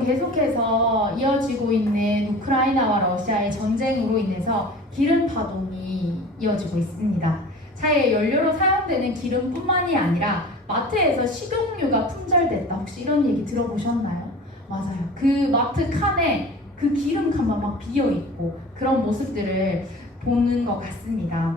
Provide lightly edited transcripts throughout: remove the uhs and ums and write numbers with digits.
여러분, 계속해서 이어지고 있는 우크라이나와 러시아의 전쟁으로 인해서 기름 파동이 이어지고 있습니다. 차에 연료로 사용되는 기름뿐만이 아니라 마트에서 식용유가 품절됐다. 혹시 이런 얘기 들어보셨나요? 맞아요. 그 마트 칸에 그 기름 칸만 막 비어있고 그런 모습들을 보는 것 같습니다.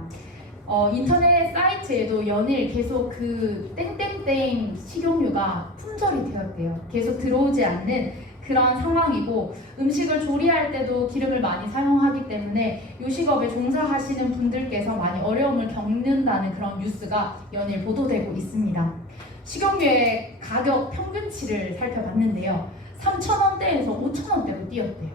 인터넷 사이트에도 연일 계속 그 땡땡땡 식용유가 품절이 되었대요. 계속 들어오지 않는 그런 상황이고, 음식을 조리할 때도 기름을 많이 사용하기 때문에 요식업에 종사하시는 분들께서 많이 어려움을 겪는다는 그런 뉴스가 연일 보도되고 있습니다. 식용유의 가격 평균치를 살펴봤는데요. 3,000원대에서 5,000원대로 뛰었대요.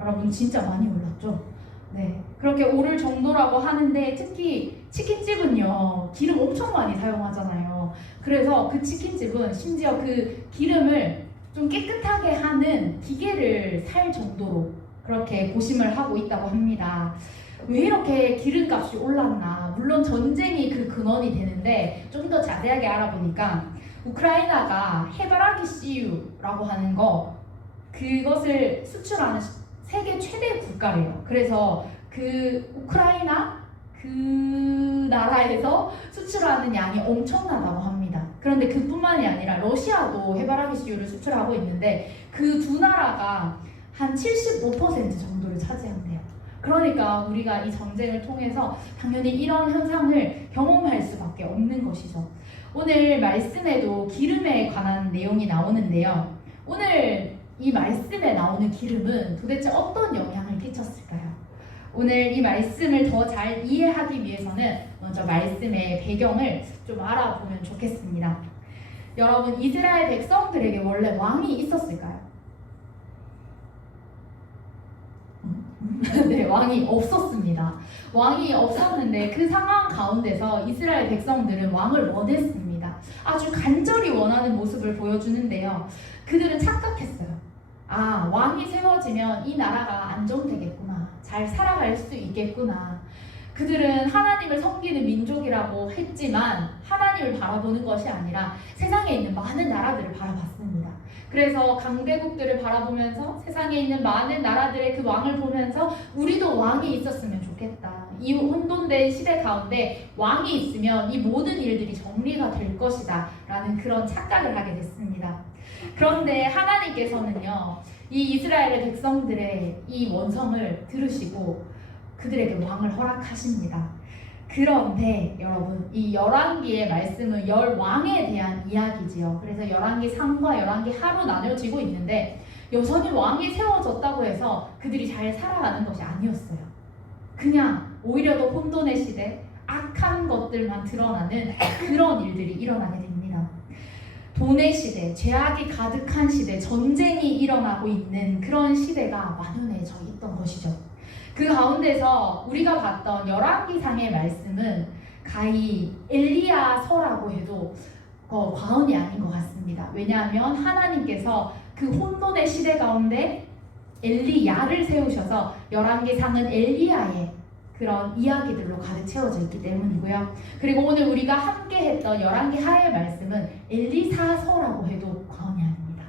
여러분, 진짜 많이 올랐죠? 네, 그렇게 오를 정도라고 하는데, 특히 치킨집은요 기름 엄청 많이 사용하잖아요. 그래서 그 치킨집은 심지어 그 기름을 좀 깨끗하게 하는 기계를 살 정도로 그렇게 고심을 하고 있다고 합니다. 왜 이렇게 기름값이 올랐나? 물론 전쟁이 그 근원이 되는데, 좀 더 자세하게 알아보니까 우크라이나가 해바라기 씨유라고 하는 그것을 수출하는 세계 최대 국가래요. 그래서 그 우크라이나 그 나라에서 수출하는 양이 엄청나다고 합니다. 그런데 그뿐만이 아니라 러시아도 해바라기 씨유를 수출하고 있는데, 그 두 나라가 한 75% 정도를 차지한대요. 그러니까 우리가 이 전쟁을 통해서 당연히 이런 현상을 경험할 수밖에 없는 것이죠. 오늘 말씀에도 기름에 관한 내용이 나오는데요. 오늘 이 말씀에 나오는 기름은 도대체 어떤 영향을 끼쳤을까요? 오늘 이 말씀을 더 잘 이해하기 위해서는 먼저 말씀의 배경을 좀 알아보면 좋겠습니다. 여러분, 이스라엘 백성들에게 원래 왕이 있었을까요? 네, 왕이 없었습니다. 왕이 없었는데 그 상황 가운데서 이스라엘 백성들은 왕을 원했습니다. 아주 간절히 원하는 모습을 보여주는데요. 그들은 착각했어요. 아, 왕이 세워지면 이 나라가 안정되겠구나. 잘 살아갈 수 있겠구나. 그들은 하나님을 섬기는 민족이라고 했지만 하나님을 바라보는 것이 아니라 세상에 있는 많은 나라들을 바라봤습니다. 그래서 강대국들을 바라보면서 세상에 있는 많은 나라들의 그 왕을 보면서 우리도 왕이 있었으면 좋겠다. 이 혼돈된 시대 가운데 왕이 있으면 이 모든 일들이 정리가 될 것이다 라는 그런 착각을 하게 됐습니다. 그런데 하나님께서는요, 이 이스라엘의 백성들의 이 원성을 들으시고 그들에게 왕을 허락하십니다. 그런데 여러분, 이 열왕기의 말씀은 열 왕에 대한 이야기지요. 그래서 열왕기 상과 열왕기 하로 나뉘어지고 있는데, 여전히 왕이 세워졌다고 해서 그들이 잘 살아가는 것이 아니었어요. 그냥 오히려 더 혼돈의 시대, 악한 것들만 드러나는 그런 일들이 일어나게 됩니다. 돈의 시대, 죄악이 가득한 시대, 전쟁이 일어나고 있는 그런 시대가 만연해져 있던 것이죠. 그 가운데서 우리가 봤던 열왕기상의 말씀은 가히 엘리야서라고 해도 과언이 아닌 것 같습니다. 왜냐하면 하나님께서 그 혼돈의 시대 가운데 엘리야를 세우셔서 열왕기상은 엘리야의 그런 이야기들로 가득 채워져 있기 때문이고요. 그리고 오늘 우리가 함께 했던 열왕기 하의 말씀은 엘리사서라고 해도 과언이 아닙니다.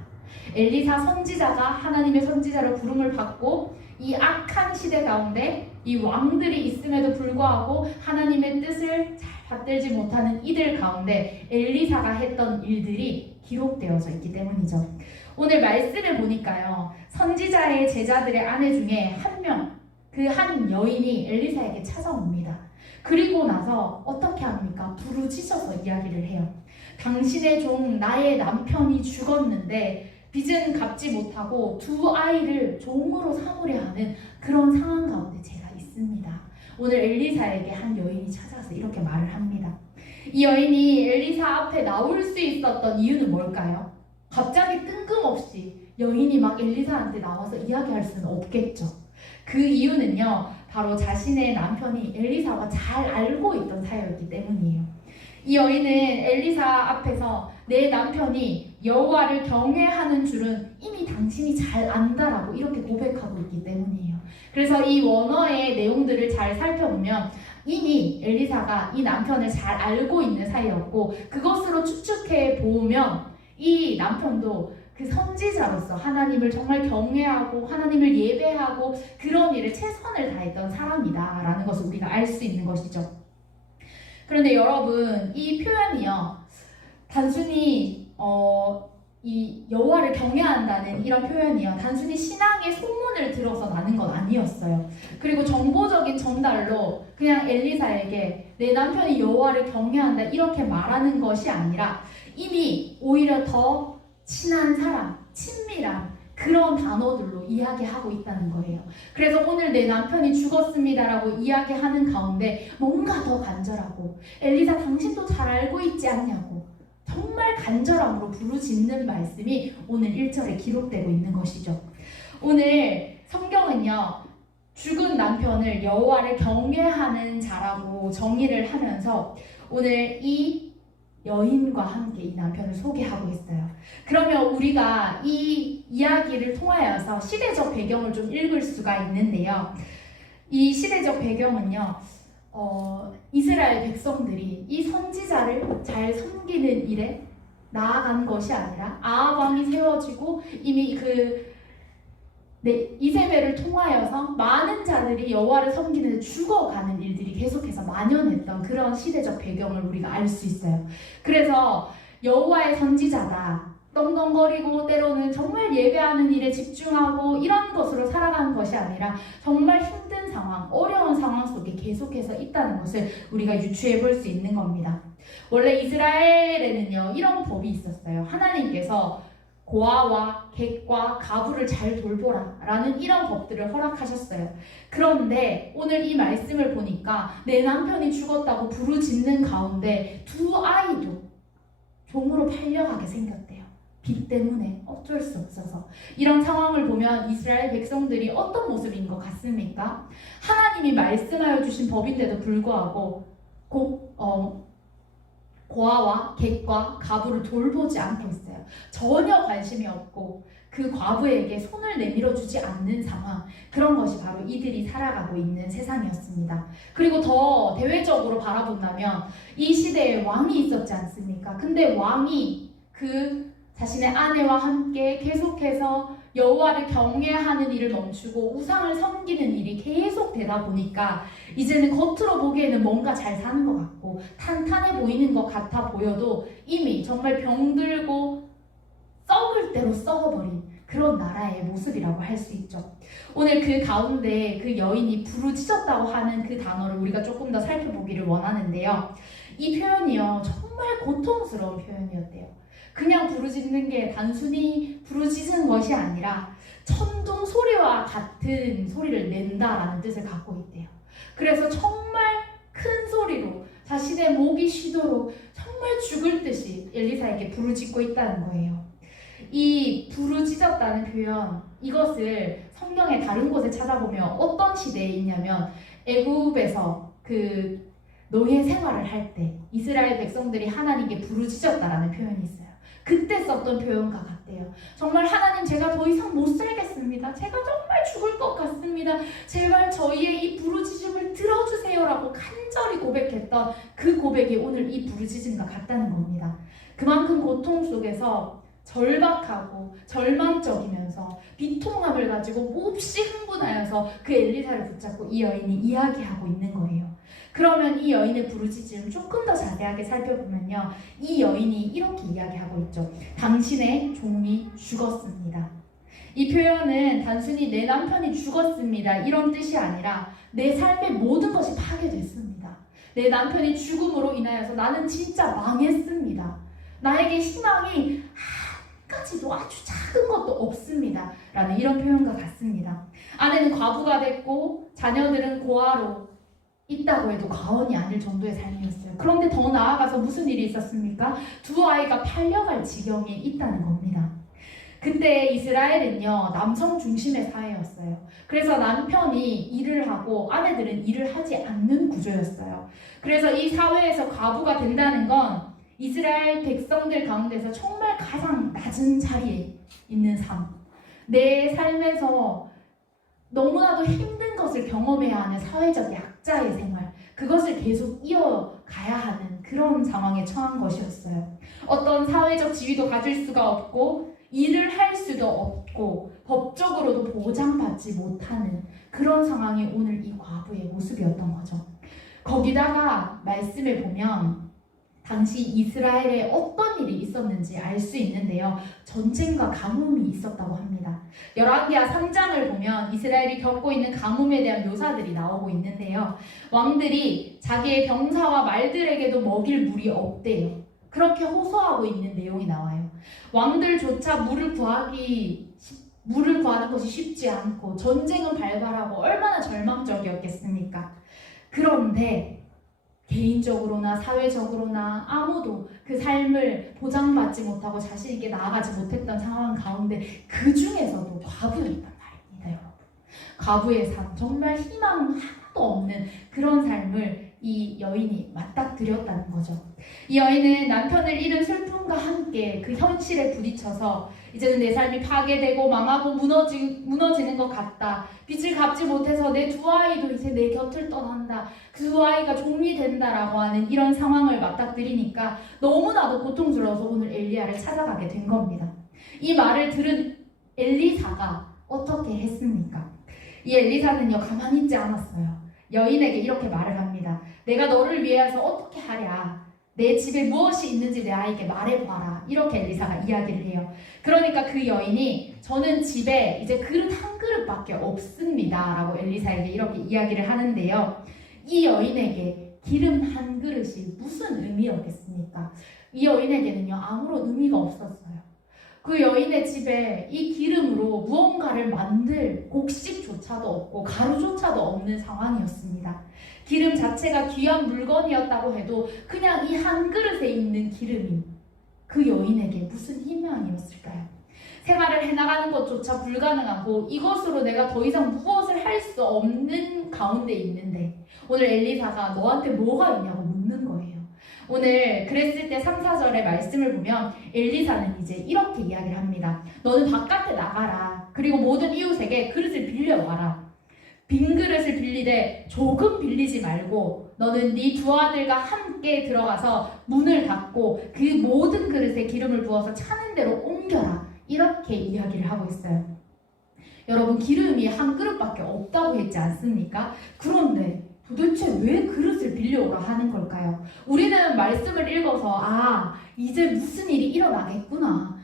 엘리사 선지자가 하나님의 선지자로 부름을 받고 이 악한 시대 가운데 이 왕들이 있음에도 불구하고 하나님의 뜻을 잘 받들지 못하는 이들 가운데 엘리사가 했던 일들이 기록되어져 있기 때문이죠. 오늘 말씀을 보니까요, 선지자의 제자들의 아내 중에 한 명, 그 한 여인이 엘리사에게 찾아옵니다. 그리고 나서 어떻게 합니까? 부르짖어서 이야기를 해요. 당신의 종 나의 남편이 죽었는데 빚은 갚지 못하고 두 아이를 종으로 삼으려 하는 그런 상황 가운데 제가 있습니다. 오늘 엘리사에게 한 여인이 찾아서 이렇게 말을 합니다. 이 여인이 엘리사 앞에 나올 수 있었던 이유는 뭘까요? 갑자기 뜬금없이 여인이 막 엘리사한테 나와서 이야기할 수는 없겠죠. 그 이유는요, 바로 자신의 남편이 엘리사가 잘 알고 있던 사유였기 때문이에요. 이 여인은 엘리사 앞에서 내 남편이 여호와를 경외하는 줄은 이미 당신이 잘 안다라고 이렇게 고백하고 있기 때문이에요. 그래서 이 원어의 내용들을 잘 살펴보면 이미 엘리사가 이 남편을 잘 알고 있는 사이였고, 그것으로 추측해 보면 이 남편도 그 선지자로서 하나님을 정말 경외하고 하나님을 예배하고 그런 일에 최선을 다했던 사람이다라는 것을 우리가 알 수 있는 것이죠. 그런데 여러분, 이 표현이요, 단순히 이 여호와를 경외한다는 이런 표현이요, 단순히 신앙의 소문을 들어서 나는 건 아니었어요. 그리고 정보적인 전달로 그냥 엘리사에게 내 남편이 여호와를 경외한다 이렇게 말하는 것이 아니라 이미 오히려 더 친한 사람, 친밀한 그런 단어들로 이야기하고 있다는 거예요. 그래서 오늘 내 남편이 죽었습니다라고 이야기하는 가운데 뭔가 더 간절하고, 엘리사 당신도 잘 알고 있지 않냐고 정말 간절함으로 부르짖는 말씀이 오늘 1절에 기록되고 있는 것이죠. 오늘 성경은요, 죽은 남편을 여호와를 경외하는 자라고 정의를 하면서 오늘 이 여인과 함께 이 남편을 소개하고 있어요. 그러면 우리가 이 이야기를 통하여서 시대적 배경을 좀 읽을 수가 있는데요. 이 시대적 배경은요, 이스라엘 백성들이 이 선지자를 잘 섬기는 일에 나아간 것이 아니라 아합 왕이 세워지고 이미 이세벨을 통하여서 많은 자들이 여호와를 섬기는데 죽어가는 일들이 계속해서 만연했던 그런 시대적 배경을 우리가 알 수 있어요. 그래서 여호와의 선지자다, 떵떵거리고 때로는 정말 예배하는 일에 집중하고 이런 것으로 살아가는 것이 아니라 정말 힘든 상황, 어려운 상황 속에 계속해서 있다는 것을 우리가 유추해 볼 수 있는 겁니다. 원래 이스라엘에는요, 이런 법이 있었어요. 하나님께서 고아와 객과 가부를 잘 돌보라 라는 이런 법들을 허락하셨어요. 그런데 오늘 이 말씀을 보니까 내 남편이 죽었다고 부르짖는 가운데 두 아이도 종으로 팔려가게 생겼대요. 빚 때문에 어쩔 수 없어서. 이런 상황을 보면 이스라엘 백성들이 어떤 모습인 것 같습니까? 하나님이 말씀하여 주신 법인데도 불구하고 고아와 객과 가부를 돌보지 않고 있어요. 전혀 관심이 없고 그 과부에게 손을 내밀어 주지 않는 상황, 그런 것이 바로 이들이 살아가고 있는 세상이었습니다. 그리고 더 대외적으로 바라본다면 이 시대에 왕이 있었지 않습니까? 근데 왕이 그 자신의 아내와 함께 계속해서 여호와를 경외하는 일을 멈추고 우상을 섬기는 일이 계속 되다 보니까 이제는 겉으로 보기에는 뭔가 잘 사는 것 같고 탄탄해 보이는 것 같아 보여도 이미 정말 병들고 썩을 대로 썩어버린 그런 나라의 모습이라고 할 수 있죠. 오늘 그 가운데 그 여인이 부르짖었다고 하는 그 단어를 우리가 조금 더 살펴보기를 원하는데요. 이 표현이요, 정말 고통스러운 표현이었대요. 그냥 부르짖는 게 단순히 부르짖은 것이 아니라 천둥 소리와 같은 소리를 낸다라는 뜻을 갖고 있대요. 그래서 정말 큰 소리로 자신의 목이 쉬도록 정말 죽을 듯이 엘리사에게 부르짖고 있다는 거예요. 이 부르짖었다는 표현, 이것을 성경의 다른 곳에 찾아보면 어떤 시대에 있냐면 애굽에서 그 노예 생활을 할 때 이스라엘 백성들이 하나님께 부르짖었다라는 표현이 있어요. 그때 썼던 표현과 같대요. 정말 하나님, 제가 더 이상 못 살겠습니다. 제가 정말 죽을 것 같습니다. 제발 저희의 이 부르짖음을 들어주세요라고 간절히 고백했던 그 고백이 오늘 이 부르짖음과 같다는 겁니다. 그만큼 고통 속에서 절박하고 절망적이면서 비통함을 가지고 몹시 흥분하여서 그 엘리사를 붙잡고 이 여인이 이야기하고 있는 거예요. 그러면 이 여인의 부르짖음 조금 더 자세하게 살펴보면요, 이 여인이 이렇게 이야기하고 있죠. 당신의 종이 죽었습니다. 이 표현은 단순히 내 남편이 죽었습니다 이런 뜻이 아니라 내 삶의 모든 것이 파괴됐습니다. 내 남편이 죽음으로 인하여서 나는 진짜 망했습니다. 나에게 희망이 한가지도 아주 작은 것도 없습니다 라는 이런 표현과 같습니다. 아내는 과부가 됐고 자녀들은 고아로 있다고 해도 과언이 아닐 정도의 삶이었어요. 그런데 더 나아가서 무슨 일이 있었습니까? 두 아이가 팔려갈 지경에 있다는 겁니다. 그때 이스라엘은요, 남성 중심의 사회였어요. 그래서 남편이 일을 하고 아내들은 일을 하지 않는 구조였어요. 그래서 이 사회에서 과부가 된다는 건 이스라엘 백성들 가운데서 정말 가장 낮은 자리에 있는 삶, 내 삶에서 너무나도 힘든 것을 경험해야 하는 사회적 약자의 생활, 그것을 계속 이어가야 하는 그런 상황에 처한 것이었어요. 어떤 사회적 지위도 가질 수가 없고 일을 할 수도 없고 법적으로도 보장받지 못하는 그런 상황이 오늘 이 과부의 모습이었던 거죠. 거기다가 말씀을 보면 당시 이스라엘에 어떤 일이 있었는지 알 수 있는데요. 전쟁과 가뭄이 있었다고 합니다. 열왕기하 3장을 보면 이스라엘이 겪고 있는 가뭄에 대한 묘사들이 나오고 있는데요. 왕들이 자기의 병사와 말들에게도 먹일 물이 없대요. 그렇게 호소하고 있는 내용이 나와요. 왕들조차 물을 구하는 것이 쉽지 않고 전쟁은 발발하고 얼마나 절망적이었겠습니까? 그런데 개인적으로나 사회적으로나 아무도 그 삶을 보장받지 못하고 자신에게 나아가지 못했던 상황 가운데 그 중에서도 과부였단 말입니다, 여러분. 과부의 삶, 정말 희망 하나도 없는 그런 삶을 이 여인이 맞닥뜨렸다는 거죠. 이 여인은 남편을 잃은 슬픔과 함께 그 현실에 부딪혀서 이제는 내 삶이 파괴되고 망하고 무너지는 것 같다. 빚을 갚지 못해서 내 두 아이도 이제 내 곁을 떠난다. 그 두 아이가 종이 된다라고 하는 이런 상황을 맞닥뜨리니까 너무나도 고통스러워서 오늘 엘리야를 찾아가게 된 겁니다. 이 말을 들은 엘리사가 어떻게 했습니까? 이 엘리사는요, 가만히 있지 않았어요. 여인에게 이렇게 말을 합니다. 내가 너를 위해서 어떻게 하랴? 내 집에 무엇이 있는지 내 아이에게 말해봐라. 이렇게 엘리사가 이야기를 해요. 그러니까 그 여인이 저는 집에 이제 그릇 한 그릇밖에 없습니다 라고 엘리사에게 이렇게 이야기를 하는데요. 이 여인에게 기름 한 그릇이 무슨 의미였겠습니까? 이 여인에게는요, 아무런 의미가 없었어요. 그 여인의 집에 이 기름으로 무언가를 만들 곡식조차도 없고 가루조차도 없는 상황이었습니다. 기름 자체가 귀한 물건이었다고 해도 그냥 이 한 그릇에 있는 기름이 그 여인에게 무슨 희망이었을까요? 생활을 해나가는 것조차 불가능하고 이것으로 내가 더 이상 무엇을 할 수 없는 가운데 있는데 오늘 엘리사가 너한테 뭐가 있냐고 묻는 거예요. 오늘 그랬을 때 3, 4절의 말씀을 보면 엘리사는 이제 이렇게 이야기를 합니다. 너는 바깥에 나가라. 그리고 모든 이웃에게 그릇을 빌려와라. 빈 그릇을 빌리되 조금 빌리지 말고 너는 네 두 아들과 함께 들어가서 문을 닫고 그 모든 그릇에 기름을 부어서 차는 대로 옮겨라. 이렇게 이야기를 하고 있어요. 여러분, 기름이 한 그릇밖에 없다고 했지 않습니까? 그런데 도대체 왜 그릇을 빌려오라 하는 걸까요? 우리는 말씀을 읽어서 이제 무슨 일이 일어나겠구나,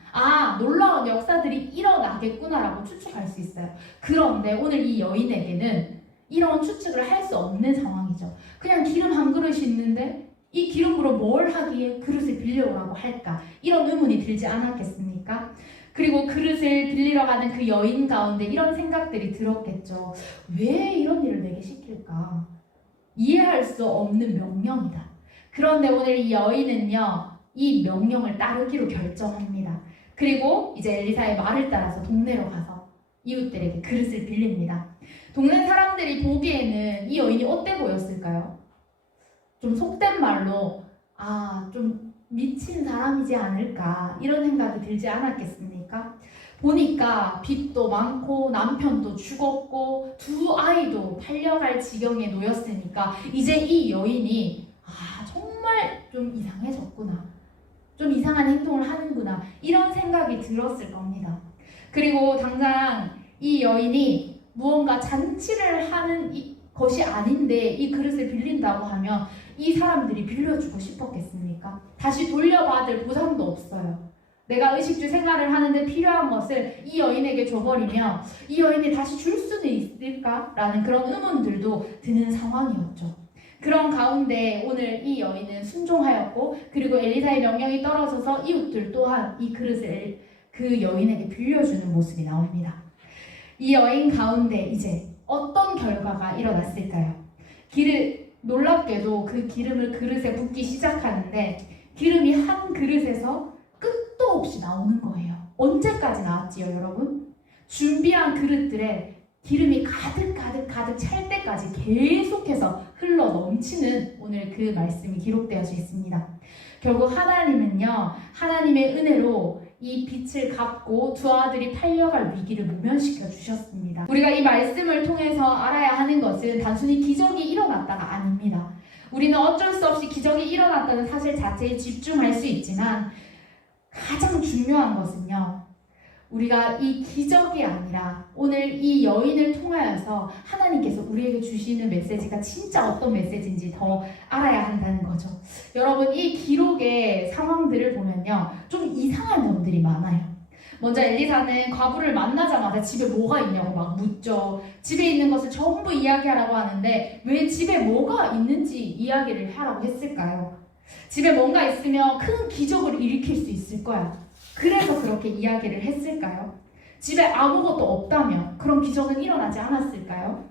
놀라운 역사들이 일어나겠구나라고 추측할 수 있어요. 그런데 오늘 이 여인에게는 이런 추측을 할 수 없는 상황이죠. 그냥 기름 한 그릇이 있는데 이 기름으로 뭘 하기에 그릇을 빌려오라고 할까? 이런 의문이 들지 않았겠습니까? 그리고 그릇을 빌리러 가는 그 여인 가운데 이런 생각들이 들었겠죠. 왜 이런 일을 내게 시킬까? 이해할 수 없는 명령이다. 그런데 오늘 이 여인은요, 이 명령을 따르기로 결정합니다. 그리고 이제 엘리사의 말을 따라서 동네로 가서 이웃들에게 그릇을 빌립니다. 동네 사람들이 보기에는 이 여인이 어때 보였을까요? 좀 속된 말로 좀 미친 사람이지 않을까 이런 생각이 들지 않았겠습니까? 보니까 빚도 많고 남편도 죽었고 두 아이도 팔려갈 지경에 놓였으니까 이제 이 여인이 정말 좀 이상해졌구나, 좀 이상한 행동을 하는구나 이런 생각이 들었을 겁니다. 그리고 당장 이 여인이 무언가 잔치를 하는 것이 아닌데 이 그릇을 빌린다고 하면 이 사람들이 빌려주고 싶었겠습니까? 다시 돌려받을 보상도 없어요. 내가 의식주 생활을 하는데 필요한 것을 이 여인에게 줘버리면 이 여인이 다시 줄 수는 있을까라는 그런 의문들도 드는 상황이었죠. 그런 가운데 오늘 이 여인은 순종하였고 그리고 엘리사의 명령이 떨어져서 이웃들 또한 이 그릇을 그 여인에게 빌려주는 모습이 나옵니다. 이 여인 가운데 이제 어떤 결과가 일어났을까요? 놀랍게도 그 기름을 그릇에 붓기 시작하는데 기름이 한 그릇에서 끝도 없이 나오는 거예요. 언제까지 나왔지요, 여러분? 준비한 그릇들에 기름이 가득 찰 때까지 계속해서 흘러 넘치는 오늘 그 말씀이 기록되어져 있습니다. 결국 하나님은요, 하나님의 은혜로 이 빚을 갚고 두 아들이 팔려갈 위기를 모면시켜 주셨습니다. 우리가 이 말씀을 통해서 알아야 하는 것은 단순히 기적이 일어났다가 아닙니다. 우리는 어쩔 수 없이 기적이 일어났다는 사실 자체에 집중할 수 있지만 가장 중요한 것은요, 우리가 이 기적이 아니라 오늘 이 여인을 통하여서 하나님께서 우리에게 주시는 메시지가 진짜 어떤 메시지인지 더 알아야 한다는 거죠. 여러분, 이 기록의 상황들을 보면요, 좀 이상한 점들이 많아요. 먼저 엘리사는 과부를 만나자마자 집에 뭐가 있냐고 막 묻죠. 집에 있는 것을 전부 이야기하라고 하는데 왜 집에 뭐가 있는지 이야기를 하라고 했을까요? 집에 뭔가 있으면 큰 기적을 일으킬 수 있을 거야. 그래서 그렇게 이야기를 했을까요? 집에 아무것도 없다면 그런 기적은 일어나지 않았을까요?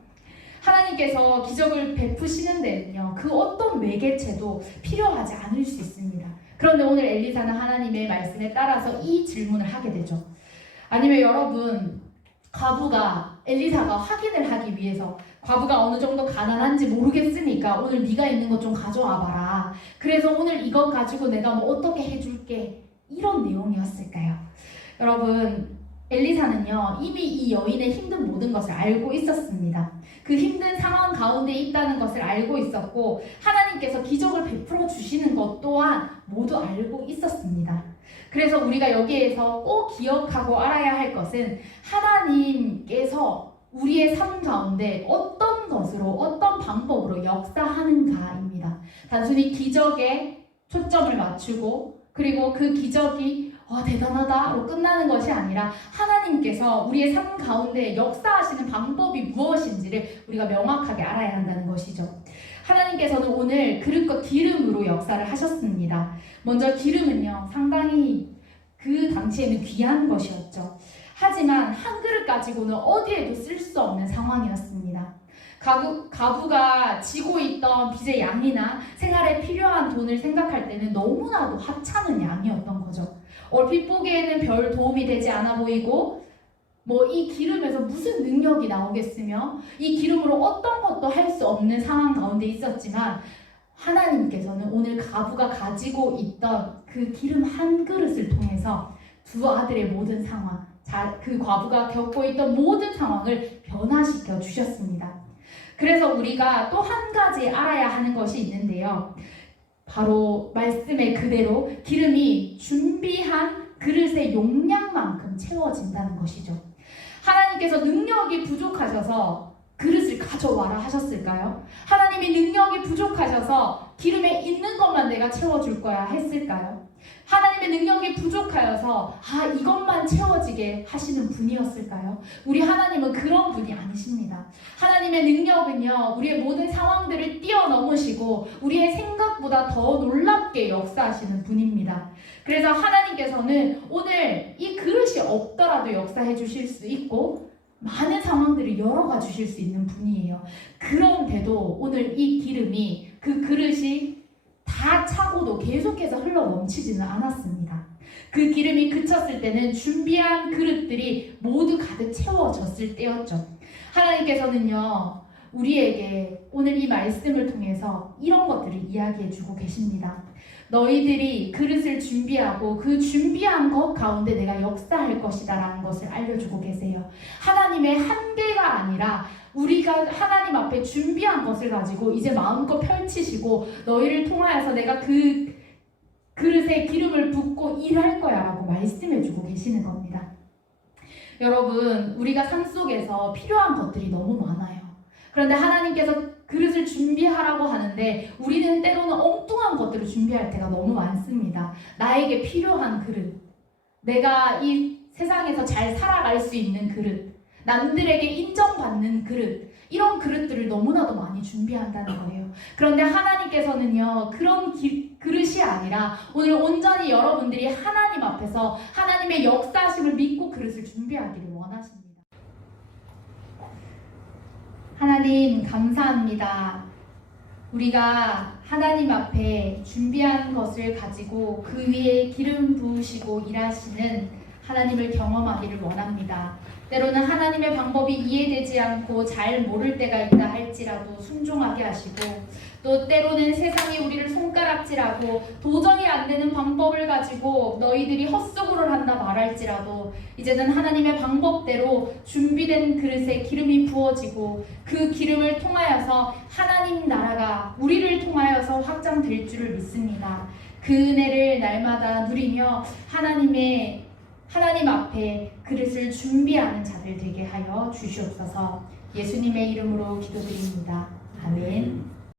하나님께서 기적을 베푸시는 데는요, 그 어떤 매개체도 필요하지 않을 수 있습니다. 그런데 오늘 엘리사는 하나님의 말씀에 따라서 이 질문을 하게 되죠. 아니면 여러분, 엘리사가 확인을 하기 위해서 과부가 어느 정도 가난한지 모르겠으니까 오늘 네가 있는 것 좀 가져와 봐라. 그래서 오늘 이거 가지고 내가 뭐 어떻게 해줄게. 이런 내용이었을까요? 여러분, 엘리사는요, 이미 이 여인의 힘든 모든 것을 알고 있었습니다. 그 힘든 상황 가운데 있다는 것을 알고 있었고 하나님께서 기적을 베풀어 주시는 것 또한 모두 알고 있었습니다. 그래서 우리가 여기에서 꼭 기억하고 알아야 할 것은 하나님께서 우리의 삶 가운데 어떤 것으로 어떤 방법으로 역사하는가입니다. 단순히 기적에 초점을 맞추고 그리고 그 기적이 대단하다로 끝나는 것이 아니라 하나님께서 우리의 삶 가운데 역사하시는 방법이 무엇인지를 우리가 명확하게 알아야 한다는 것이죠. 하나님께서는 오늘 그릇과 기름으로 역사를 하셨습니다. 먼저 기름은요, 상당히 그 당시에는 귀한 것이었죠. 하지만 한 그릇 가지고는 어디에도 쓸 수 없는 상황이었습니다. 가부가 지고 있던 빚의 양이나 생활에 필요한 돈을 생각할 때는 너무나도 하찮은 양이었던 거죠. 얼핏 보기에는 별 도움이 되지 않아 보이고 이 기름에서 무슨 능력이 나오겠으며 이 기름으로 어떤 것도 할 수 없는 상황 가운데 있었지만 하나님께서는 오늘 가부가 가지고 있던 그 기름 한 그릇을 통해서 두 아들의 모든 상황, 그 과부가 겪고 있던 모든 상황을 변화시켜 주셨습니다. 그래서 우리가 또 한 가지 알아야 하는 것이 있는데요. 바로 말씀의 그대로 기름이 준비한 그릇의 용량만큼 채워진다는 것이죠. 하나님께서 능력이 부족하셔서 그릇을 가져와라 하셨을까요? 하나님이 능력이 부족하셔서 기름에 있는 것만 내가 채워줄 거야 했을까요? 하나님의 능력이 부족하여서 이것만 채워지게 하시는 분이었을까요? 우리 하나님은 그런 분이 아니십니다. 하나님의 능력은요, 우리의 모든 상황들을 뛰어넘으시고 우리의 생각보다 더 놀랍게 역사하시는 분입니다. 그래서 하나님께서는 오늘 이 그릇이 없더라도 역사해 주실 수 있고 많은 상황들을 열어가 주실 수 있는 분이에요. 그런데도 오늘 이 기름이 그 그릇이 다 차고도 계속해서 흘러 넘치지는 않았습니다. 그 기름이 그쳤을 때는 준비한 그릇들이 모두 가득 채워졌을 때였죠. 하나님께서는요, 우리에게 오늘 이 말씀을 통해서 이런 것들을 이야기해 주고 계십니다. 너희들이 그릇을 준비하고 그 준비한 것 가운데 내가 역사할 것이다 라는 것을 알려주고 계세요. 하나님의 한계가 아니라 우리가 하나님 앞에 준비한 것을 가지고 이제 마음껏 펼치시고 너희를 통하여서 내가 그 그릇에 기름을 붓고 일할 거야 라고 말씀해주고 계시는 겁니다. 여러분, 우리가 삶 속에서 필요한 것들이 너무 많아요. 그런데 하나님께서 그릇을 준비하라고 하는데 우리는 때로는 엉뚱한 것들을 준비할 때가 너무 많습니다. 나에게 필요한 그릇, 내가 이 세상에서 잘 살아갈 수 있는 그릇, 남들에게 인정받는 그릇, 이런 그릇들을 너무나도 많이 준비한다는 거예요. 그런데 하나님께서는요, 그런 그릇이 아니라 오늘 온전히 여러분들이 하나님 앞에서 하나님의 역사하심을 믿고 그릇을 준비하기를 원하십니다. 하나님 감사합니다. 우리가 하나님 앞에 준비한 것을 가지고 그 위에 기름 부으시고 일하시는 하나님을 경험하기를 원합니다. 때로는 하나님의 방법이 이해되지 않고 잘 모를 때가 있다 할지라도 순종하게 하시고 또 때로는 세상이 우리를 손가락질하고 도저히 안 되는 방법을 가지고 너희들이 헛수고를 한다 말할지라도 이제는 하나님의 방법대로 준비된 그릇에 기름이 부어지고 그 기름을 통하여서 하나님 나라가 우리를 통하여서 확장될 줄을 믿습니다. 그 은혜를 날마다 누리며 하나님의 하나님 앞에 그릇을 준비하는 자들 되게 하여 주시옵소서. 예수님의 이름으로 기도드립니다. 아멘.